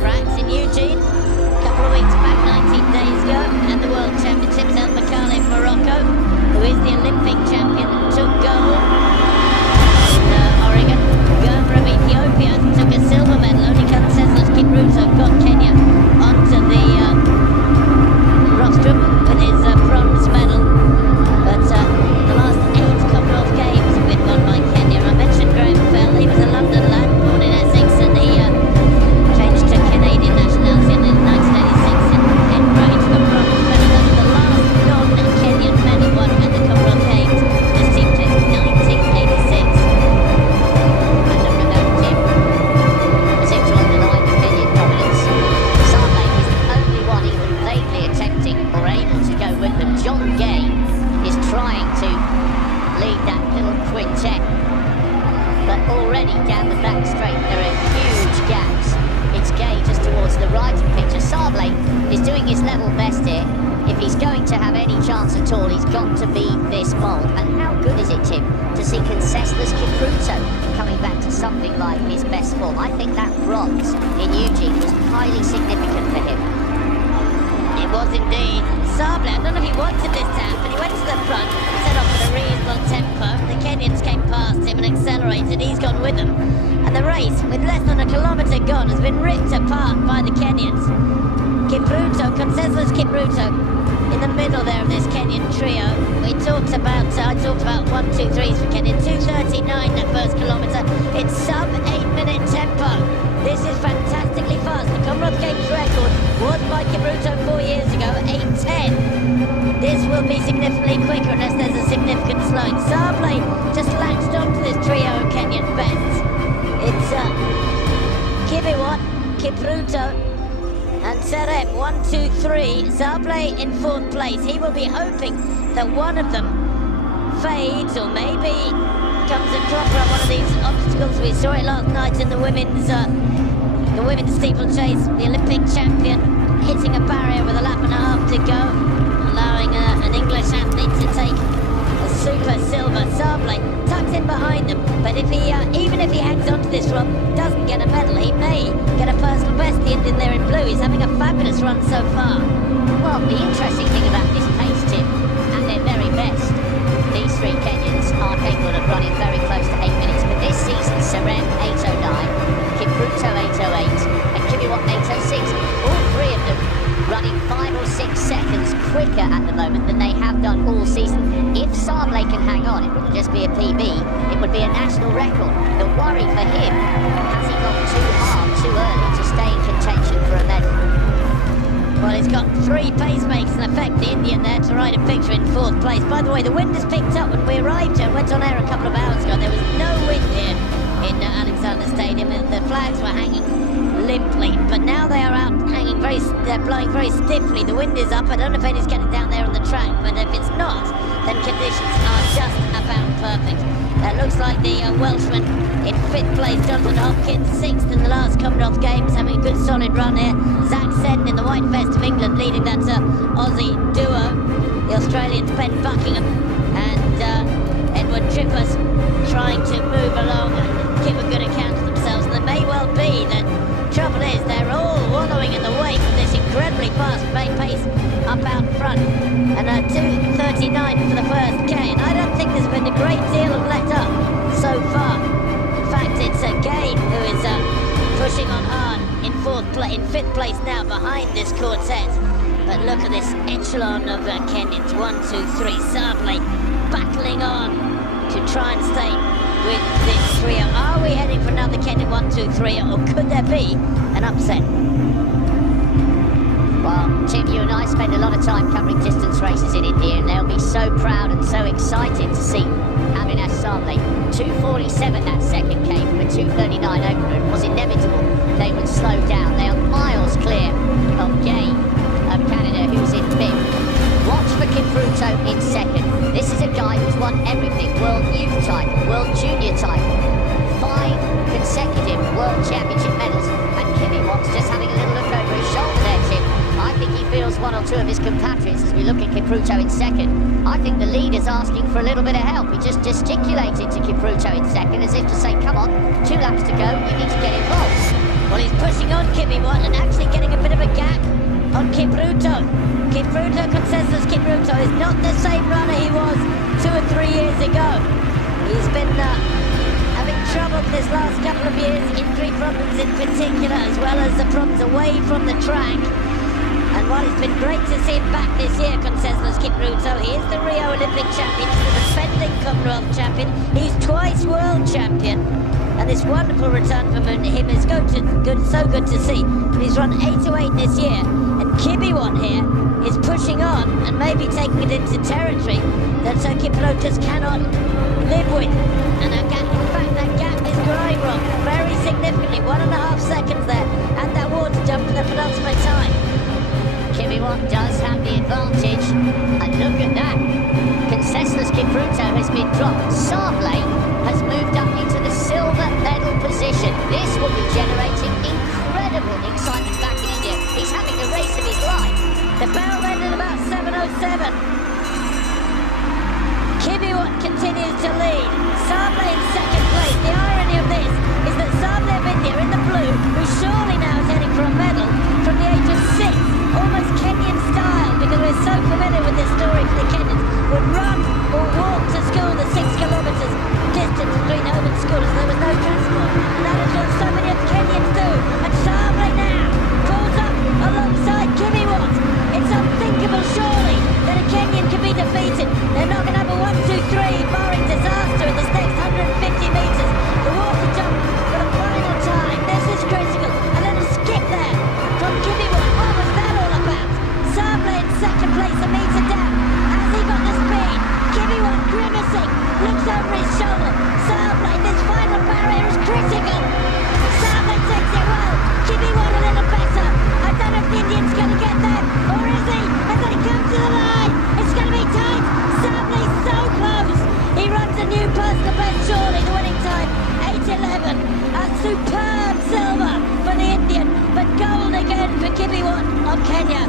cracks in Eugene a couple of weeks back, 19 days ago, and the World Championships. El Bakkali of Morocco, who is the Olympic champion, took gold in Oregon. Gerber of Ethiopia took a silver medal. Only Conseslus Kipruto got Kenya onto the rostrum with his bronze medal. But the last 8 Commonwealth Games have been won by Kenya. I mentioned Graham Fell. He was a London lad, born in Essex, and he changed to Canadian nationality in 1986 in Edinburgh. He took a bronze medal. That was the last non-Kenyan medal won at the Commonwealth Games. The Steeplechase 1986. And look at that, Jim. As if to underline the Kenyan dominance. Sable is the only one even vaguely attempting or able to go with them. John Gay is trying to lead that little quintet, but already down the back straight there are huge gaps. It's Gay just towards the right of the picture. Sable is doing his level best here. If he's going to have any chance at all, he's got to be this bold. And how good is it, Tim, to see Conseslus Kipruto coming back to something like his best form? I think that bronze in Eugene was highly significant for him. It was indeed. Sable, I don't know if he wanted this to happen. He went to the front, set off at a reasonable tempo. The Kenyans came past him and accelerated. He's gone with them. And the race, with less than a kilometre gone, has been ripped apart by the Kenyans. Kipruto, Conseslus Kipruto, in the middle there of this Kenyan trio. I talked about 1-2-3s for Kenya. 2:39 that first kilometre. It's sub 8-minute tempo. This is fantastically fast. The Commonwealth Games record was by Kipruto 4 years ago, 8:10. This will be significantly quicker unless there's a significant slowing. Sable just latched onto this trio of Kenyan bests. It's Kibiwot, Kipruto, and Serep, 1-2-3. Sable in 4th place. He will be hoping that one of them fades or maybe comes a cropper on one of these obstacles. We saw it last night in the women's steeplechase. The Olympic champion hitting a barrier with a lap and a half to go, allowing an English athlete to take a super silver. Sable tucked in behind them, but if he, even if he hangs on to this run, doesn't get a medal, he may get a personal best. The Indian there in blue, he's having a fabulous run so far. Well, the interesting thing about this pace, Tim, at their very best, these 3 Kenyans are capable of running very close to 8 minutes, but this season, Serem 8:09, Kipruto 8:08, and Kibiwot 8:06, all 3 of them running 5 or 6 seconds quicker at the moment than they have done all season. If Sable can hang on, it wouldn't just be a PB, it would be a national record. The worry for him, has he gone too hard, too early to stay in contention for a medal? Well, he's got 3 pacemakers in effect, the Indian there, to ride a picture in 4th place. By the way, the wind has picked up when we arrived here. Went on air a couple of hours ago. There was no wind here in Alexander Stadium, and the flags were hanging limply, but now they are out hanging they're blowing very stiffly. The wind is up. I don't know if anybody's getting down there on the track, but if it's not, then conditions are just about perfect. That looks like the Welshman in 5th place, Jonathan Hopkins, 6th in the last Commonwealth Games, having a good solid run here. Zach Seddon in the white vest of England leading that Aussie duo. The Australians Ben Buckingham and Edward Trippers trying to move along and give a good account of themselves. And it may well be that trouble is they're all wallowing in the wake of this incredibly fast pace up out front. And 2:39 for the first K. And I don't think there's been a great deal of let up so far. In fact, it's Gay who is pushing on hard in 5th place now behind this quartet. But look at this echelon of Kenyans. 1-2-3. Sable battling on to try and stay with this trio. Are we heading for another Kenyan 1-2-3, or could there be an upset? Well, Tim, you and I spend a lot of time covering distance races in India, and they'll be so proud and so excited to see Avinash Sable. 2:47 that second came from a 2:39 opener. It was inevitable they would slow down. They are miles clear of Gay of Canada, who's in 5th. Watch for Kipruto in 2nd. This is a guy who's won everything. World Youth title, World Junior title, 5 consecutive World Championship medals. And Kibiwot's just having a little look over his shoulder there, Tim. I think he feels 1 or 2 of his compatriots as we look at Kipruto in 2nd. I think the lead is asking for a little bit of help. He just gesticulated to Kipruto in 2nd as if to say, come on, 2 laps to go, you need to get involved. Well, he's pushing on Kibiwot and actually getting a bit of a gap on Kipruto. Consensus Kipruto is not the same runner he was 2 or 3 years ago. He's been having trouble this last couple of years, injury problems in particular, as well as the problems away from the track. And while it's been great to see him back this year, Consensus Kipruto, he is the Rio Olympic champion, he's the defending Commonwealth champion, he's twice world champion. And this wonderful return from him is so good to see. He's run 8:08 this year, and Kibiwot here is pushing on and maybe taking it into territory that Kipruto just cannot live with. And in fact, that gap is growing, Rob, very significantly. 1.5 seconds there at that water jump for the penultimate time. Kibiwot does have the advantage, and look at that. Consensus Kipruto has been dropped. Sable has moved up into the silver medal position. This will be generating incredible excitement back in India. He's having the race of his life. The barrel ended about 7:07. Kibiwot continues to lead. Sable in second place. The irony of this is that Sable of India in the blue, who surely now is heading for a medal from the age of 6, almost Kenyan style, because we're so familiar with this story for the Kenyans, would run or walk to school the 6 kilometres distance between home and school as there was no transport. And that is what so many of the Kenyans do. And Sable now pulls up alongside Kibiwot. It's unthinkable, surely, that a Kenyan can be defeated. They're not going to have a 1, 2, 3 barring disaster in this next 150 metres. The water jump for the final time. This is critical. A little skip there from Kibiwot. What was that all about? Sable in second place, a metre down. Has he got the speed? Kibiwot grimacing, looks over his shoulder. Sable, this final barrier is critical. Sable takes it well. Kibiwot a little better. I don't know if the Indian's going to get there, or is he? As they come to the line, it's going to be tight. Sable is so close. He runs a new personal best, surely the winning time, 8:11. A superb silver for the Indian, but gold again for Kibiwot of Kenya.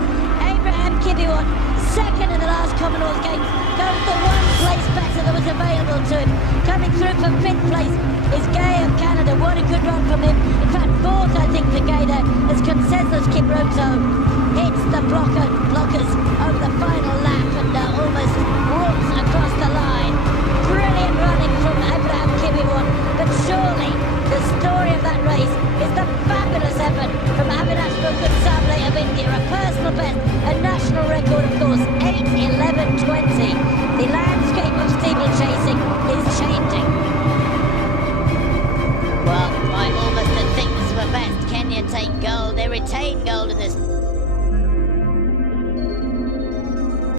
Abraham Kibiwot, second in the last Commonwealth Games, goes the one place better that was available to him. Coming through for 5th place is Gay of Canada. What a good run from him. In fact, 4th, I think, for Gay there, as Consensus Kipruto hits the blockers over the final lap and almost walks across the line. Brilliant running from Abraham Kibiwot, but surely the story of that race is the fabulous effort from Avinash Sable of India, a personal best, a national record, of course, 8:11:20. The landscape of steeplechasing is changing. Well, I almost think this is the best. Kenya take gold. They retain gold in this